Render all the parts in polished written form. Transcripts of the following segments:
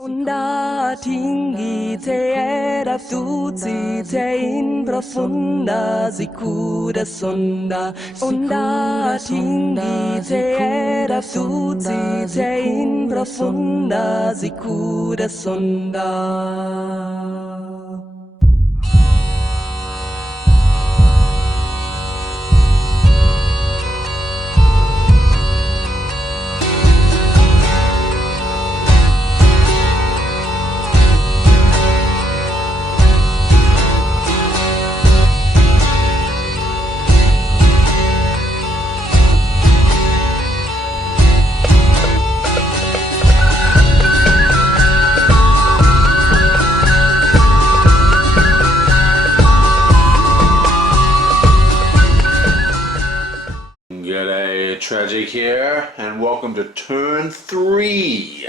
Onda tingi te era tuzi te in profunda sicura sonda. Onda tingi te era tuzi te in profunda sicura sonda. Tragic here, and welcome to turn 3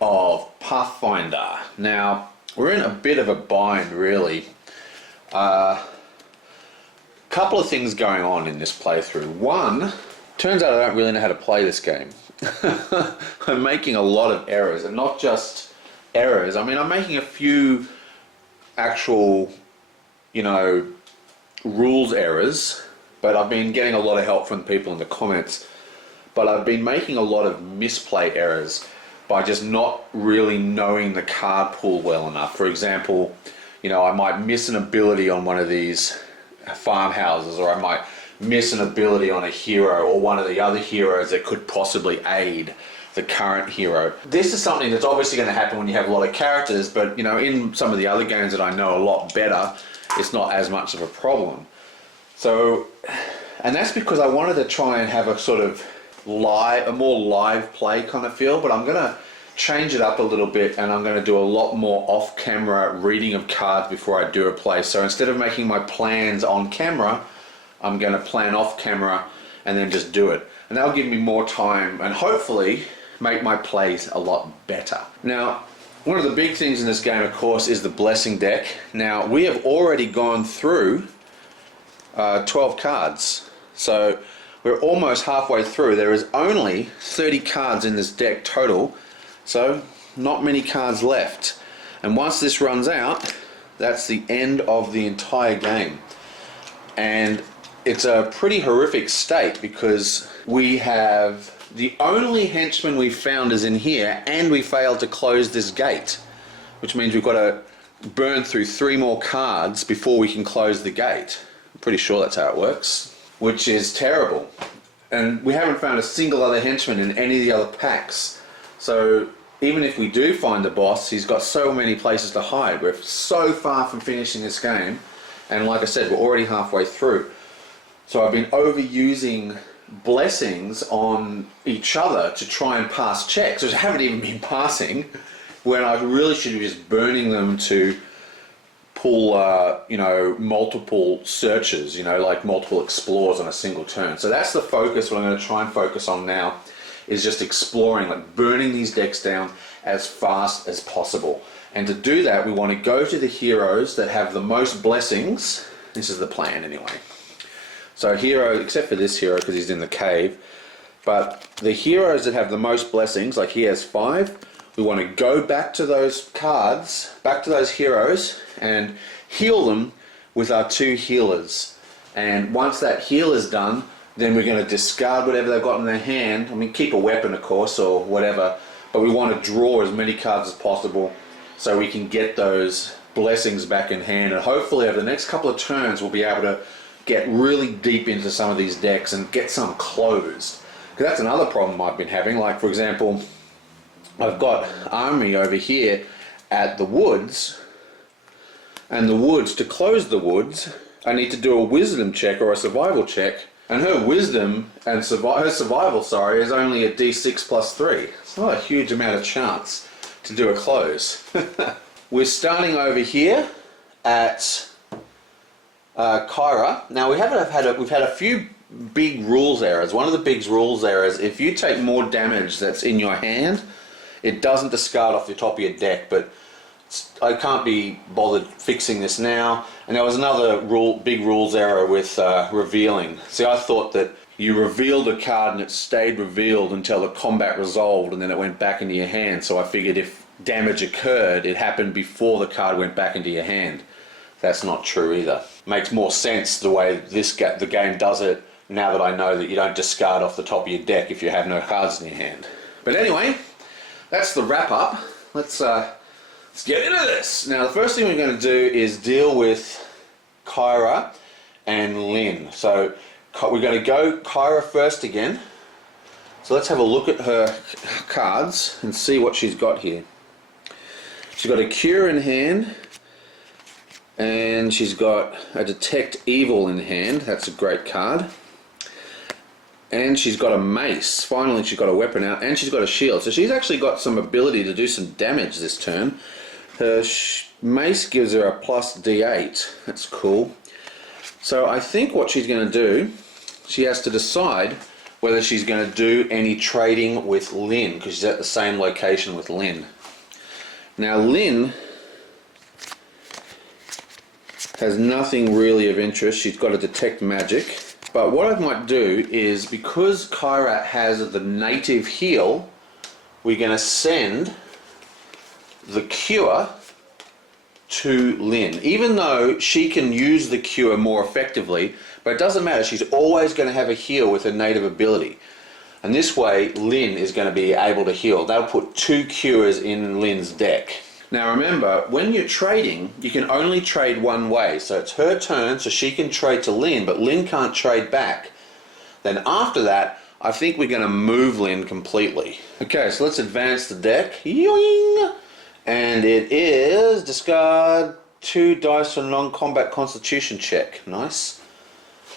of Pathfinder. Now, we're in a bit of a bind, really. Couple of things going on in this playthrough. One, turns out I don't really know how to play this game. I'm making a lot of errors, and not just errors. I mean, I'm making a few actual, rules errors. But I've been getting a lot of help from people in the comments. But I've been making a lot of misplay errors by just not really knowing the card pool well enough. For example, I might miss an ability on one of these farmhouses, or I might miss an ability on a hero or one of the other heroes that could possibly aid the current hero. This is something that's obviously going to happen when you have a lot of characters, but in some of the other games that I know a lot better, it's not as much of a problem. So, and that's because I wanted to try and have a sort of a more live play kind of feel, but I'm going to change it up a little bit, and I'm going to do a lot more off-camera reading of cards before I do a play. So instead of making my plans on camera, I'm going to plan off camera and then just do it. And that'll give me more time and hopefully make my plays a lot better. Now, one of the big things in this game, of course, is the blessing deck. Now, we have already gone through 12 cards, so we're almost halfway through. There is only 30 cards in this deck total, so not many cards left, and once this runs out, that's the end of the entire game. And it's a pretty horrific state because we have the only henchman we found is in here, and we failed to close this gate, which means we've got to burn through 3 more cards before we can close the gate. Pretty sure that's how it works, which is terrible. And we haven't found a single other henchman in any of the other packs. So even if we do find the boss, he's got so many places to hide. We're so far from finishing this game, and like I said, we're already halfway through. So I've been overusing blessings on each other to try and pass checks, which I haven't even been passing, when I really should be just burning them to pull multiple searches, like multiple explores on a single turn. So that's the focus. What I'm going to try and focus on now is just exploring, like burning these decks down as fast as possible. And to do that, we want to go to the heroes that have the most blessings. This is the plan anyway. So hero, except for this hero because he's in the cave, but the heroes that have the most blessings, like he has 5, we want to go back to those cards, back to those heroes, and heal them with our 2 healers. And once that heal is done, then we're going to discard whatever they've got in their hand. I mean, keep a weapon, of course, or whatever, but we want to draw as many cards as possible so we can get those blessings back in hand. And hopefully over the next couple of turns, we'll be able to get really deep into some of these decks and get some closed. Because that's another problem I've been having. Like, for example, I've got Army over here at the woods, and the woods, to close the woods, I need to do a wisdom check or a survival check, and her wisdom and her survival, is only a d6 plus 3. It's not a huge amount of chance to do a close. We're starting over here at Kyra. Now we've had a few big rules errors. One of the big rules errors, if you take more damage that's in your hand, it doesn't discard off the top of your deck, but I can't be bothered fixing this now. And there was another big rules error with revealing. See, I thought that you revealed a card and it stayed revealed until the combat resolved, and then it went back into your hand. So I figured if damage occurred, it happened before the card went back into your hand. That's not true either. Makes more sense the way the game does it now that I know that you don't discard off the top of your deck if you have no cards in your hand. But anyway, that's the wrap up. Let's get into this. Now the first thing we're going to do is deal with Kyra and Lynn. So we're going to go Kyra first again. So let's have a look at her cards and see what she's got here. She's got a Cure in hand, and she's got a Detect Evil in hand. That's a great card. And she's got a Mace. Finally she's got a weapon out, and she's got a shield. So she's actually got some ability to do some damage this turn. Her Mace gives her a plus D8. That's cool. So I think what she's going to do, she has to decide whether she's going to do any trading with Lynn, because she's at the same location with Lynn. Now Lynn has nothing really of interest. She's got to detect magic. But what I might do is, because Kyra has the native heal, we're going to send the Cure to Lynn. Even though she can use the Cure more effectively, but it doesn't matter. She's always going to have a heal with her native ability. And this way, Lynn is going to be able to heal. They'll put 2 cures in Lynn's deck. Now remember, when you're trading, you can only trade one way. So it's her turn, so she can trade to Lynn, but Lynn can't trade back. Then after that, I think we're going to move Lynn completely. Okay, so let's advance the deck. Yoing! And it is discard 2 dice for non-combat constitution check. Nice.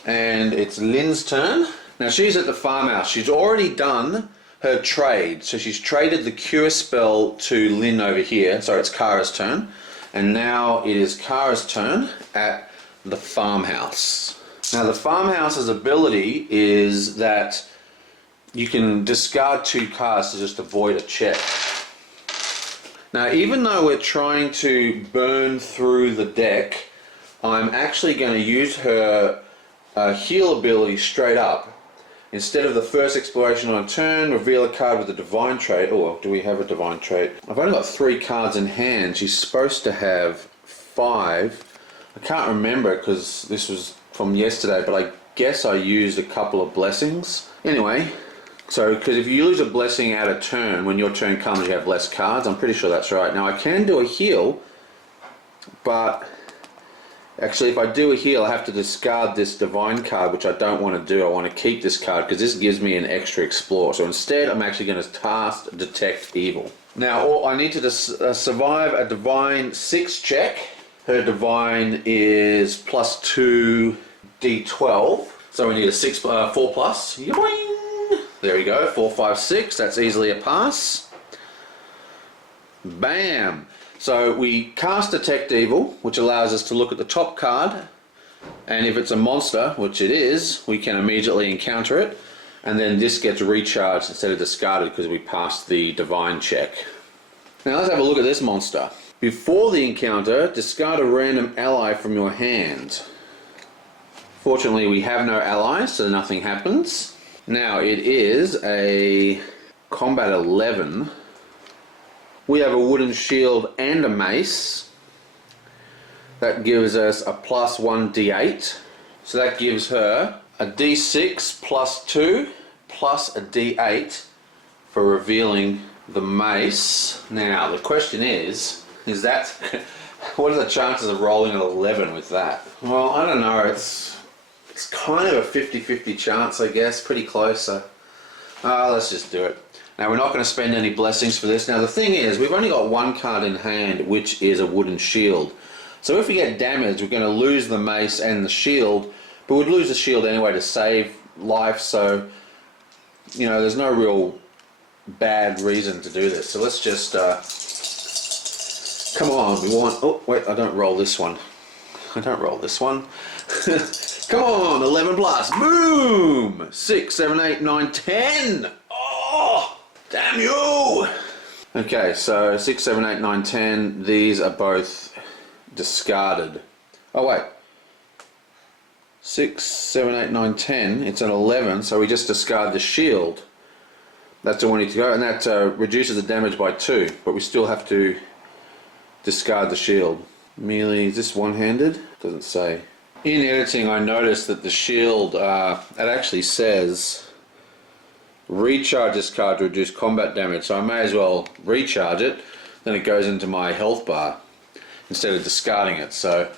And it's Lynn's turn. Now she's at the farmhouse. She's already done her trade. So she's traded the Cure spell to Lynn over here. Sorry, it's Kyra's turn. And now it is Kyra's turn at the farmhouse. Now the farmhouse's ability is that you can discard 2 cards to just avoid a check. Now even though we're trying to burn through the deck, I'm actually going to use her heal ability straight up. Instead of the first exploration on a turn, reveal a card with a divine trait. Oh, do we have a divine trait? I've only got 3 cards in hand. She's supposed to have 5. I can't remember because this was from yesterday, but I guess I used a couple of blessings. Anyway, so because if you lose a blessing at a turn, when your turn comes you have less cards. I'm pretty sure that's right. Now I can do a heal, but actually if I do a heal I have to discard this divine card, which I don't want to do. I want to keep this card because this gives me an extra explore. So instead I'm actually going to task Detect Evil. Now I need to survive a divine 6 check. Her divine is plus 2 d12. So we need a 4 plus. Yoing! There we go, 4, 5, 6. That's easily a pass. Bam! So we cast Detect Evil, which allows us to look at the top card, and if it's a monster, which it is, we can immediately encounter it, and then this gets recharged instead of discarded because we passed the divine check. Now let's have a look at this monster. Before the encounter, discard a random ally from your hand. Fortunately we have no allies, so nothing happens. Now it is a combat 11. We have a wooden shield and a mace. That gives us a plus 1 d8. So that gives her a d6 plus 2 plus a d8 for revealing the mace. Now the question is that what are the chances of rolling an 11 with that? Well, I don't know. It's kind of a 50-50 chance, I guess. Pretty close. So let's just do it. Now we're not going to spend any blessings for this. Now the thing is, we've only got 1 card in hand, which is a wooden shield. So if we get damaged, we're going to lose the mace and the shield, but we'd lose the shield anyway to save life, so you know, there's no real bad reason to do this. So let's just come on, we want, oh wait, I don't roll this one. I don't roll this one. Come on, 11 plus, boom! 6, 7, 8, 9, 10! Oh! Damn you! Okay, so 6, 7, 8, 9, 10. These are both discarded. Oh wait. 6, 7, 8, 9, 10. It's an 11, so we just discard the shield. That's all we need to go, and that reduces the damage by 2, but we still have to discard the shield. Melee, is this one-handed? Doesn't say. In editing, I noticed that the shield, it actually says recharge this card to reduce combat damage, so I may as well recharge it, then it goes into my health bar instead of discarding it. So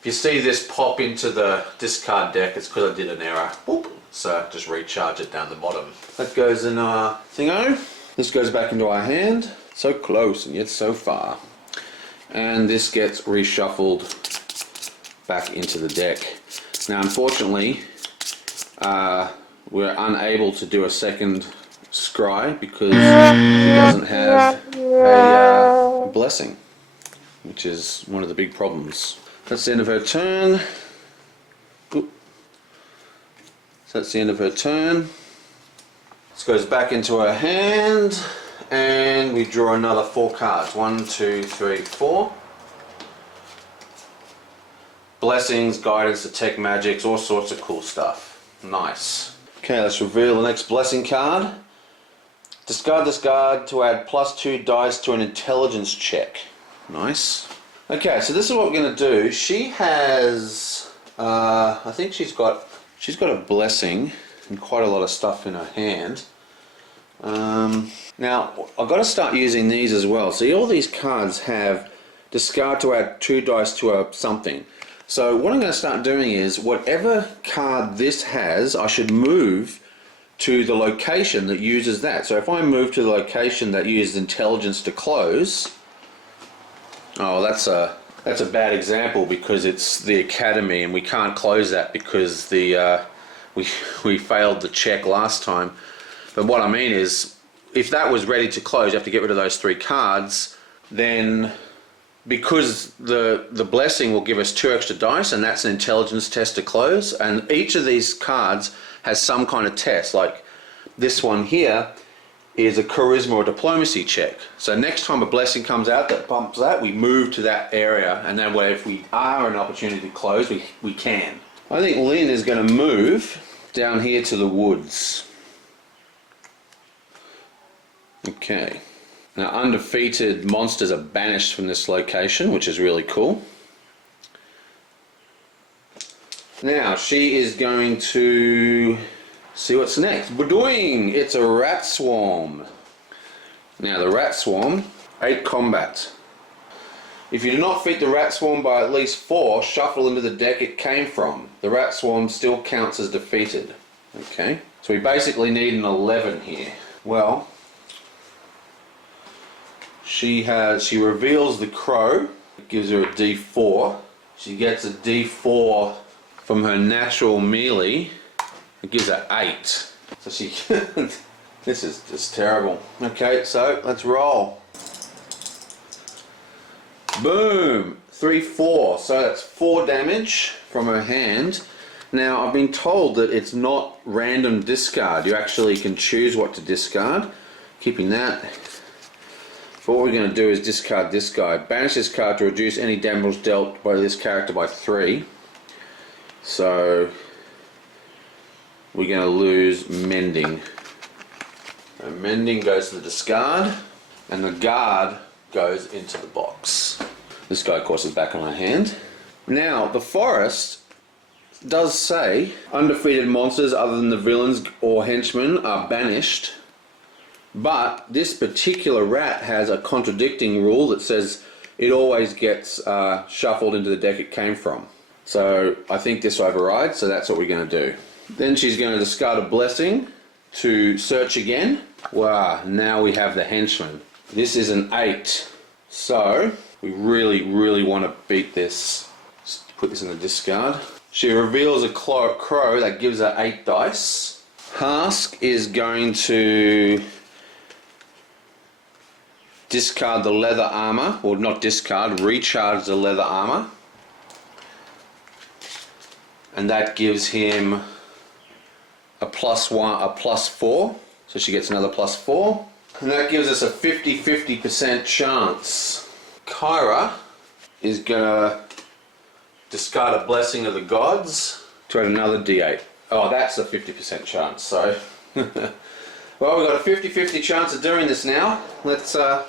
if you see this pop into the discard deck, it's because I did an error. Boop. So just recharge it down the bottom. That goes in our thingo. This goes back into our hand. So close and yet so far. And this gets reshuffled back into the deck. Now unfortunately, we're unable to do a second scry because he doesn't have a blessing, which is one of the big problems. That's the end of her turn. Oop. So that's the end of her turn. This goes back into her hand, and we draw another 4 cards. 1, 2, 3, 4. Blessings, guidance, detect magics, all sorts of cool stuff. Nice. Okay, let's reveal the next blessing card. Discard this card to add +2 dice to an intelligence check. Nice. Okay, so this is what we're going to do. She has, I think she's got a blessing and quite a lot of stuff in her hand. Now, I've got to start using these as well. See, all these cards have discard to add 2 dice to a something. So what I'm going to start doing is, whatever card this has, I should move to the location that uses that. So if I move to the location that uses intelligence to close, oh, that's a bad example because it's the academy and we can't close that because the we failed the check last time. But what I mean is, if that was ready to close, you have to get rid of those 3 cards. Then, because the blessing will give us 2 extra dice, and that's an intelligence test to close, and each of these cards has some kind of test. Like this one here is a charisma or diplomacy check. So next time a blessing comes out that bumps that, we move to that area, and then if we are an opportunity to close, we can. I think Lynn is going to move down here to the woods. Okay. Now undefeated monsters are banished from this location, which is really cool. Now she is going to see what's next. Badoing! It's a rat swarm. Now the rat swarm, 8 combat. If you do not defeat the rat swarm by at least 4, shuffle into the deck it came from. The rat swarm still counts as defeated. Okay, so we basically need an 11 here. Well, she reveals the crow. It gives her a D4. She gets a D4 from her natural melee. It gives her 8. So she this is just terrible. Okay, so let's roll. Boom! 3-4. So that's 4 damage from her hand. Now I've been told that it's not random discard. You actually can choose what to discard. Keeping that. So what we're going to do is discard this guy. Banish this card to reduce any damage dealt by this character by 3. So we're going to lose Mending. And Mending goes to the discard, and the guard goes into the box. This guy, of course, is back on our hand. Now, the forest does say undefeated monsters other than the villains or henchmen are banished. But this particular rat has a contradicting rule that says it always gets shuffled into the deck it came from. So I think this overrides, so that's what we're going to do. Then she's going to discard a blessing to search again. Wow, now we have the henchman. This is an 8. So we really want to beat this. Just put this in the discard. She reveals a crow that gives her 8 dice. Hask is going to discard the leather armor, or not discard, recharge the leather armor. And that gives him a +4. So she gets another +4. And that gives us a 50-50% chance. Kyra is gonna discard a blessing of the gods to add another D8. Oh, that's a 50% chance, so. Well, we've got a 50-50 chance of doing this now. Let's hope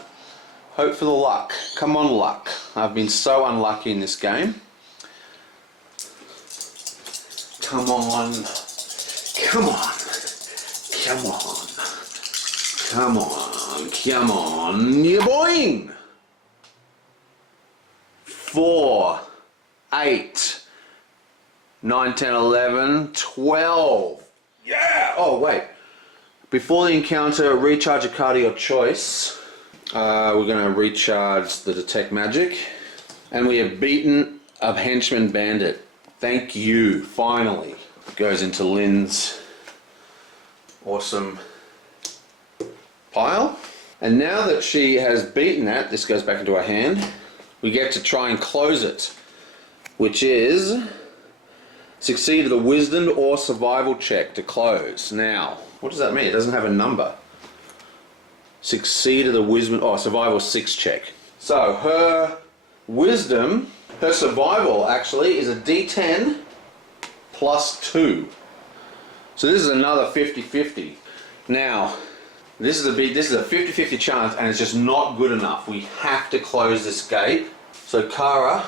for the luck. Come on, luck. I've been so unlucky in this game. Come on. Come on. Come on. Come on. Come on. You're boing! 4, 8, 9, 10, 11, 12. Yeah! Oh, wait. Before the encounter, recharge a card of your choice. We're going to recharge the Detect Magic. And we have beaten a Henchman Bandit. Thank you, finally. Goes into Lynn's awesome pile. And now that she has beaten that, this goes back into our hand, we get to try and close it, which is succeed the Wisdom or Survival check to close. Now, what does that mean? It doesn't have a number. Succeed the Wisdom or Survival 6 check. So her Wisdom, her Survival actually is a D10 plus 2. So this is another 50-50. Now, this is a 50-50 chance, and it's just not good enough. We have to close this gate. So Kyra,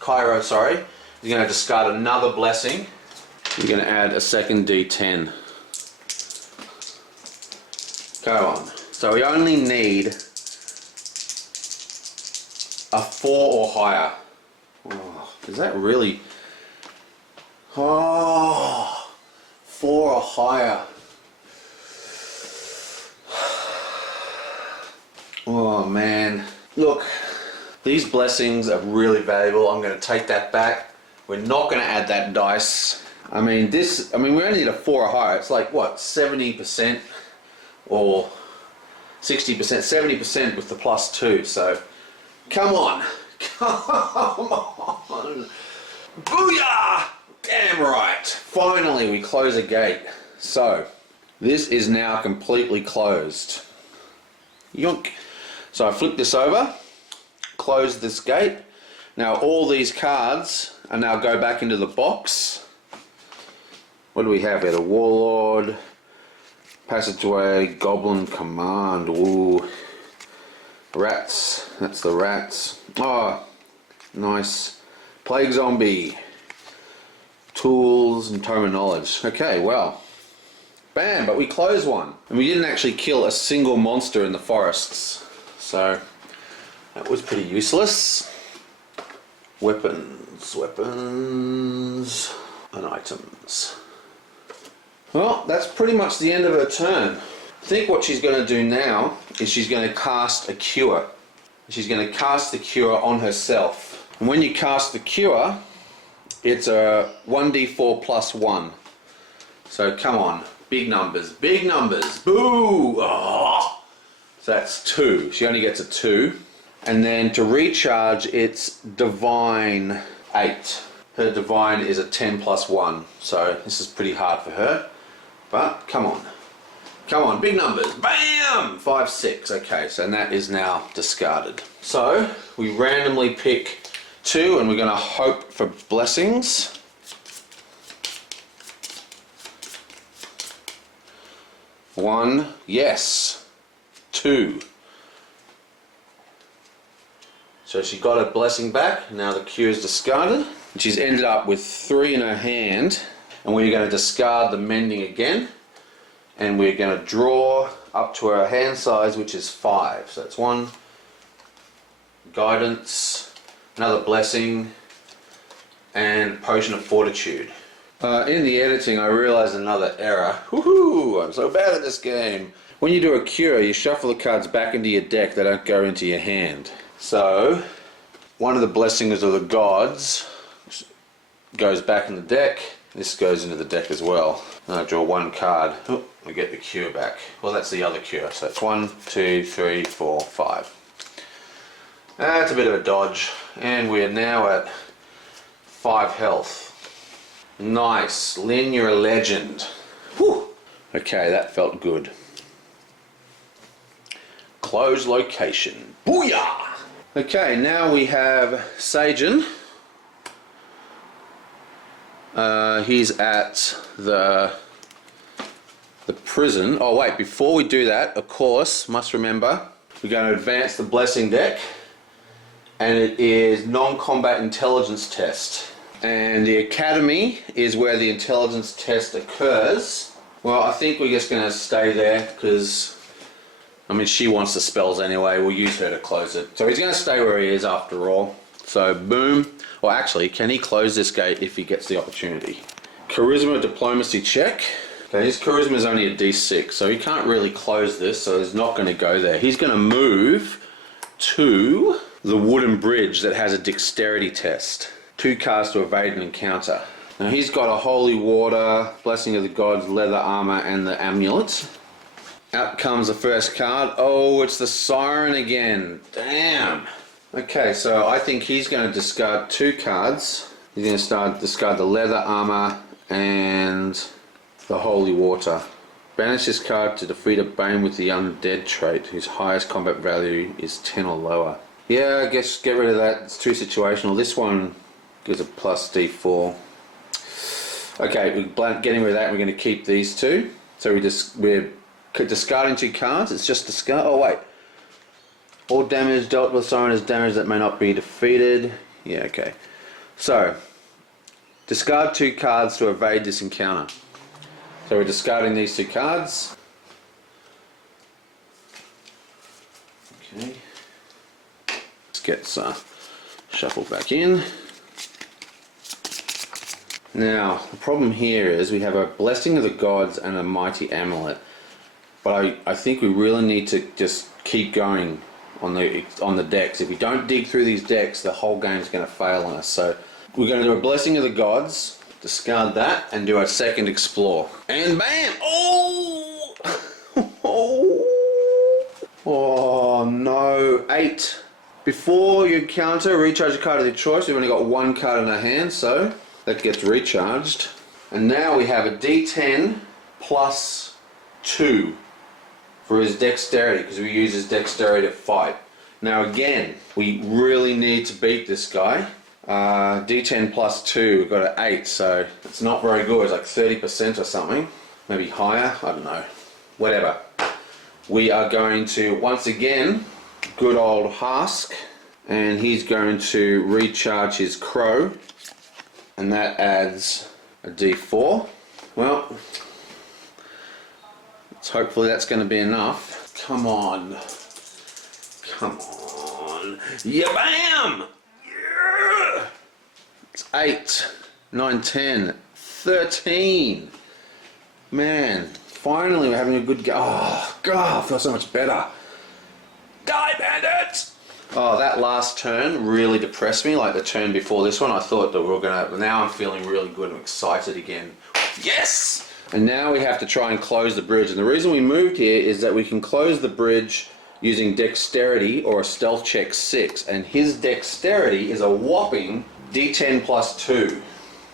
is going to discard another blessing. You're going to add a second D10. Go on. So we only need a 4 or higher. Oh, is that really? Oh, 4 or higher. Oh man. Look, these blessings are really valuable. I'm going to take that back. We're not going to add that dice. I mean, we only need a 4 or higher. It's like, what, 70% or 60%, 70% with the plus 2. So, come on. Come on. Booyah! Damn right. Finally, we close a gate. So, this is now completely closed. Yonk. So I flip this over, close this gate. Now all these cards are now go back into the box. What do we have here? The Warlord, Passageway, Goblin Command, ooh. Rats, that's the rats. Oh, nice. Plague Zombie, Tools and Tome of Knowledge. Okay, well, bam, but we closed one. And we didn't actually kill a single monster in the forests. So, that was pretty useless. Weapons, and items. Well, that's pretty much the end of her turn. I think what she's going to do now is she's going to cast a cure. She's going to cast the cure on herself. And when you cast the cure, it's a 1d4 plus 1. So come on, big numbers, boo! Oh. So that's 2. She only gets a 2. And then to recharge, it's Divine 8. Her Divine is a 10 plus 1. So this is pretty hard for her. But come on. Come on, big numbers. Bam! 5, 6. Okay, so that is now discarded. So we randomly pick 2 and we're going to hope for blessings. One, yes. 2. So she got a blessing back. Now the cure is discarded. And she's ended up with 3 in her hand. And we're going to discard the mending again. And we're going to draw up to her hand size, which is 5. So that's 1. Guidance. Another blessing. And Potion of Fortitude. In the editing, I realized another error. Woohoo! I'm so bad at this game. When you do a cure, you shuffle the cards back into your deck. They don't go into your hand. So, one of the blessings of the gods goes back in the deck. This goes into the deck as well. And I draw 1 card. Oh, I get the cure back. Well, that's the other cure. So it's 1, 2, 3, 4, 5. That's a bit of a dodge. And we're now at 5 health. Nice. Lynn, you're a legend. Whew. Okay, that felt good. Close location. Booyah! Okay, now we have Sagen. He's at the the prison. Oh wait, before we do that, of course, must remember, we're going to advance the blessing deck. And it is non-combat intelligence test. And the academy is where the intelligence test occurs. Well, I think we're just going to stay there because, I mean, she wants the spells anyway. We'll use her to close it. So he's going to stay where he is after all. So boom. Well, actually, can he close this gate if he gets the opportunity? Charisma diplomacy check. Okay, his charisma is only a D6, so he can't really close this, so he's not going to go there. He's going to move to the wooden bridge that has a dexterity test. 2 cards to evade an encounter. Now he's got a holy water, blessing of the gods, leather armor, and the amulet. Out comes the first card. Oh, it's the siren again. Damn. Okay, so I think he's going to discard 2 cards. He's going to discard the leather armor and the holy water. Banish this card to defeat a Bane with the undead trait, whose highest combat value is 10 or lower. Yeah, I guess get rid of that. It's too situational. This one gives a plus D4. Okay, we're getting rid of that. We're going to keep these 2. So we're discarding 2 cards. It's just discard. Oh wait. All damage dealt with siren is damage that may not be defeated. Yeah, okay. So discard 2 cards to evade this encounter. So we're discarding these 2 cards. Okay. Let's get shuffled back in. Now, the problem here is we have a blessing of the gods and a mighty amulet. But I think we really need to just keep going on the decks. If we don't dig through these decks, the whole game's going to fail on us. So we're going to do a blessing of the gods, discard that, and do our second explore. And bam! Oh! Oh no, 8. Before you encounter, recharge a card of your choice. We've only got 1 card in our hand, so that gets recharged. And now we have a D10 plus 2 for his dexterity, because we use his dexterity to fight. Now again, we really need to beat this guy. D10 plus 2, we've got an 8, so it's not very good. It's like 30% or something. Maybe higher, I don't know. Whatever. We are going to, once again, good old Hask, and he's going to recharge his crow, and that adds a D4. Well, hopefully that's going to be enough. Come on. Come on. Yeah, bam! Yeah! It's 8, 9, 10, 13. Man, finally we're having a good go. Oh, God, I feel so much better. Die, bandits! Oh, that last turn really depressed me, like the turn before this one. I thought that we were going to... Now I'm feeling really good and excited again. Yes! And now we have to try and close the bridge. And the reason we moved here is that we can close the bridge using dexterity or a stealth check 6. And his dexterity is a whopping D10 plus 2.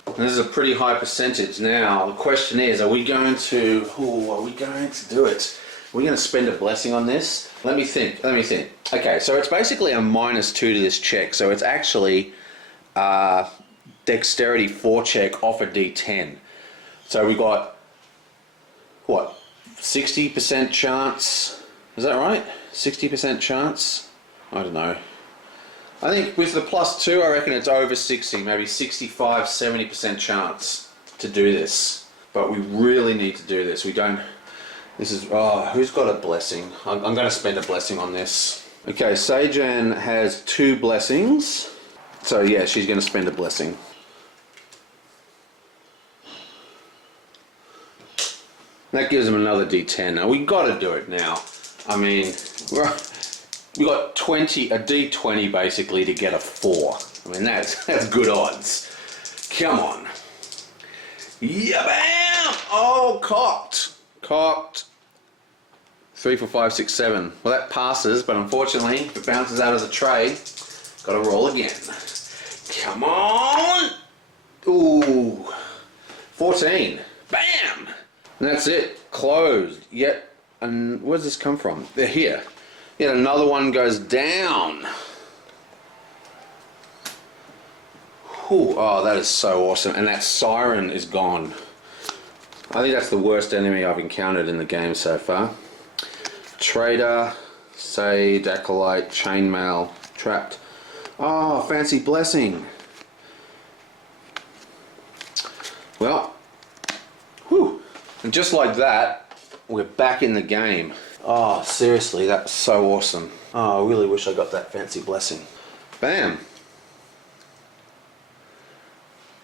And this is a pretty high percentage. Now, the question is, are we going to do it? Are we going to spend a blessing on this? Let me think. Okay, so it's basically a -2 to this check. So it's actually dexterity 4 check off a D10. So we got, what, 60% chance? Is that right? 60% chance? I don't know. I think with the +2, I reckon it's over 60, maybe 65, 70% chance to do this. But we really need to do this. We don't... This is... Oh, who's got a blessing? I'm going to spend a blessing on this. Okay, Sejan has 2 blessings. So yeah, she's going to spend a blessing. That gives him another D10. Now, we got to do it now. I mean, we got a D20 basically to get a 4. I mean, that's good odds. Come on. Yeah, bam! Oh, cocked. 3, 4, 5, 6, 7. Well, that passes, but unfortunately, if it bounces out of the tray, got to roll again. Come on! Ooh. 14. Bam! And that's it. Closed. Yet, and where does this come from? They're here. Yet another one goes down. Whew. Oh, that is so awesome. And that siren is gone. I think that's the worst enemy I've encountered in the game so far. Trader, Sage, Acolyte, Chainmail, Trapped. Oh, fancy blessing. Well, whew. And just like that, we're back in the game. Oh, seriously, that's so awesome. Oh, I really wish I got that fancy blessing. Bam.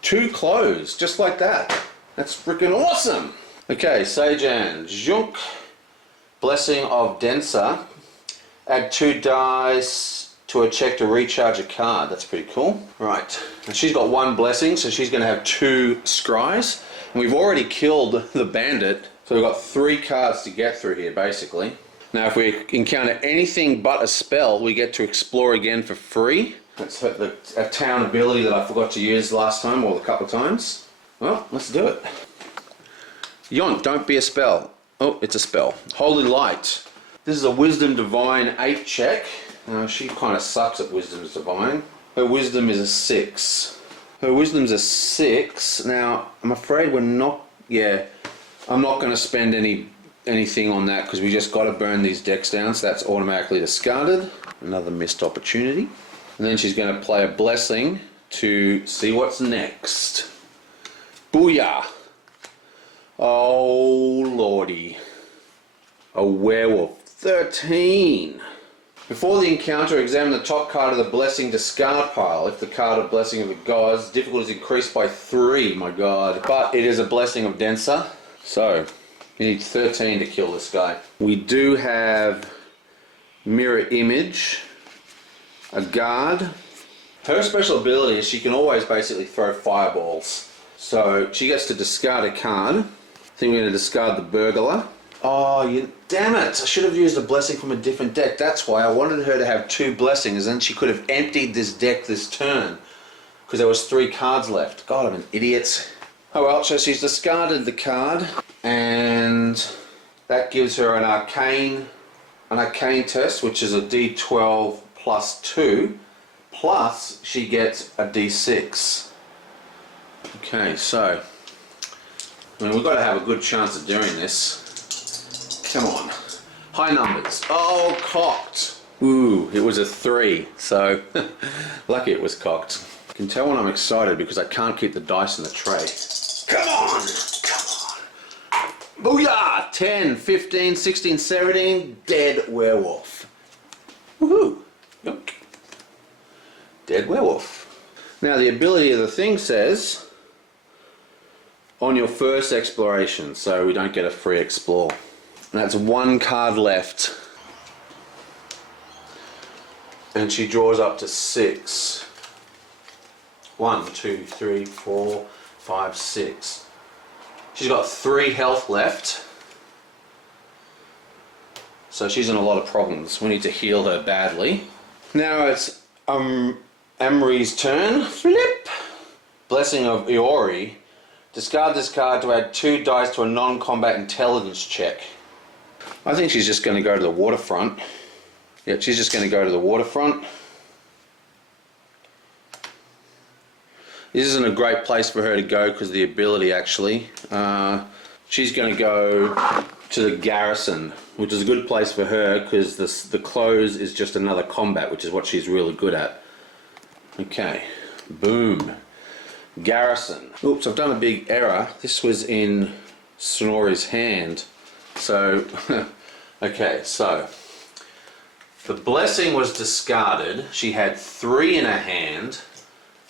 2 closed, just like that. That's freaking awesome. Okay, Sajan, Junk, Blessing of Denser. Add 2 dice to a check to recharge a card. That's pretty cool. Right, and she's got 1 blessing, so she's going to have 2 scries. And we've already killed the bandit, so we've got 3 cards to get through here, basically. Now, if we encounter anything but a spell, we get to explore again for free. That's a town ability that I forgot to use last time, or a couple of times. Well, let's do it. Yont, don't be a spell. Oh, it's a spell. Holy Light. This is a Wisdom Divine 8 check. She kind of sucks at Wisdom's Divine. Her Wisdom is a 6. Her Wisdom's a 6. Now, I'm afraid we're not... Yeah, I'm not going to spend anything on that because we just got to burn these decks down, so that's automatically discarded. Another missed opportunity. And then she's going to play a Blessing to see what's next. Booyah! Oh, lordy. A werewolf. 13. Before the encounter, examine the top card of the Blessing discard pile. If the card of Blessing of the Gods, difficulty is increased by 3, my god. But it is a Blessing of Denser, so you need 13 to kill this guy. We do have Mirror Image, a guard. Her special ability is she can always basically throw fireballs. So she gets to discard a card. I think we're going to discard the Burglar. Oh, damn it! I should have used a blessing from a different deck. That's why I wanted her to have 2 blessings, and she could have emptied this deck this turn, because there was 3 cards left. God, I'm an idiot. Oh well, so she's discarded the card, and that gives her an arcane test, which is a D12 plus 2, plus she gets a D6. Okay, so we've got to have a good chance of doing this. Come on. High numbers. Oh, cocked. Ooh, it was a 3, so lucky it was cocked. You can tell when I'm excited because I can't keep the dice in the tray. Come on! Come on! Booyah! 10, 15, 16, 17, dead werewolf. Woohoo! Yunk. Dead werewolf. Now the ability of the thing says, on your first exploration, so we don't get a free explore. And that's 1 card left. And she draws up to 6. 1, 2, 3, 4, 5, 6. She's got 3 health left. So she's in a lot of problems. We need to heal her badly. Now it's Amri's turn. Flip! Blessing of Iori. Discard this card to add 2 dice to a non-combat intelligence check. I think she's just going to go to the waterfront. Yep, she's just going to go to the waterfront. This isn't a great place for her to go because of the ability, actually. She's going to go to the garrison, which is a good place for her because the close is just another combat, which is what she's really good at. Okay, boom. Garrison. Oops, I've done a big error. This was in Sonori's hand. So, okay, so the blessing was discarded. She had 3 in her hand.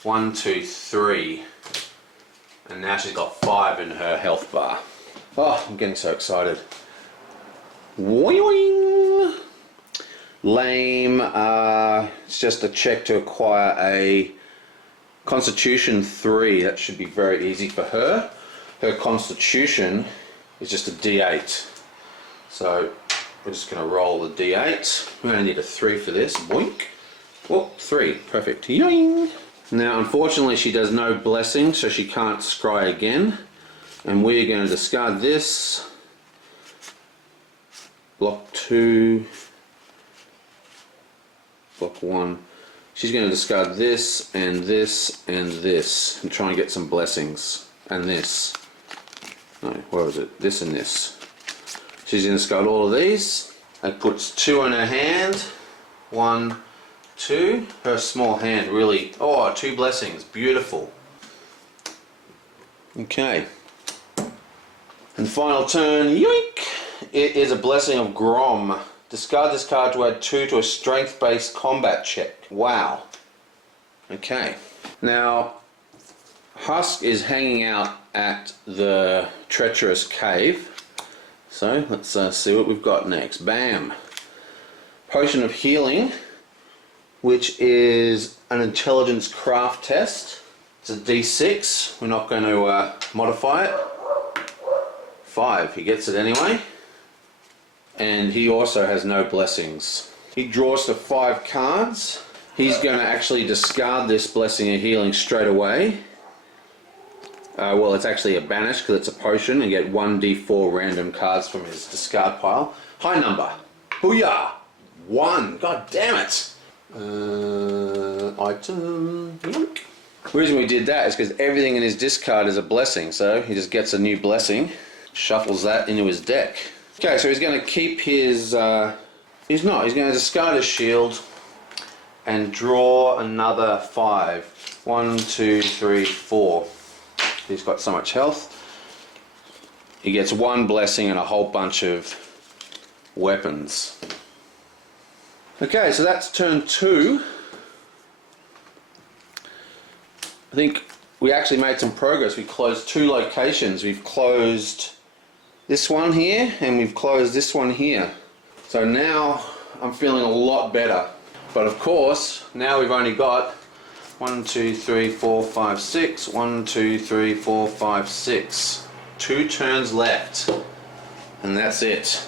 1, 2, 3. And now she's got 5 in her health bar. Oh, I'm getting so excited. Woing! Lame. It's just a check to acquire a Constitution 3. That should be very easy for her. Her Constitution is just a D8. So we're just going to roll the D8. We're going to need a 3 for this. Boink. Oh, 3. Perfect. Yoing. Now, unfortunately, she does no blessing, so she can't scry again. And we're going to discard this. Block 2. Block 1. She's going to discard this, and this, and this. And try and get some blessings. And this. No, where was it? This and this. She's going to discard all of these. That puts 2 in her hand. 1, 2. Her small hand really... Oh, 2 blessings. Beautiful. Okay. And final turn, yoink! It is a blessing of Grom. Discard this card to add 2 to a strength-based combat check. Wow. Okay. Now, Husk is hanging out at the treacherous cave. So, let's see what we've got next. Bam! Potion of Healing, which is an intelligence craft test. It's a D6. We're not going to modify it. 5. He gets it anyway. And he also has no blessings. He draws to 5 cards. He's going to actually discard this Blessing of Healing straight away. Well, it's actually a banish because it's a potion, and get 1d4 random cards from his discard pile. High number. Booyah! 1. God damn it! Item. Yoink. The reason we did that is because everything in his discard is a blessing, so he just gets a new blessing, shuffles that into his deck. Okay, so he's going to keep his... he's going to discard his shield and draw another 5. 1, 2, 3, 4. He's got so much health. He gets 1 blessing and a whole bunch of weapons. Okay, so that's turn 2. I think we actually made some progress. We closed 2 locations. We've closed this one here and we've closed this one here. So now I'm feeling a lot better. But of course, now we've only got 1, 2, 3, 4, 5, 6. 1, 2, 3, 4, 5, 6. 2 turns left. And that's it.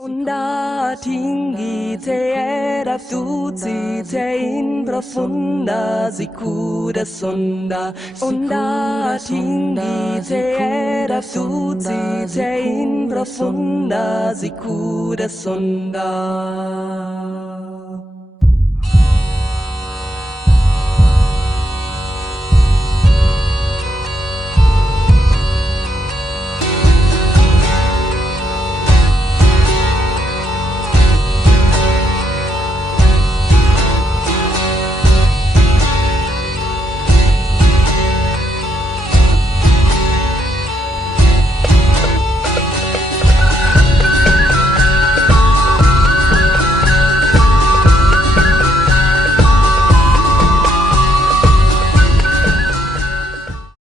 Onda tinggi te era tutti te in profunda sicura sonda. Onda tinggi te era tutti te in profunda sicura sonda.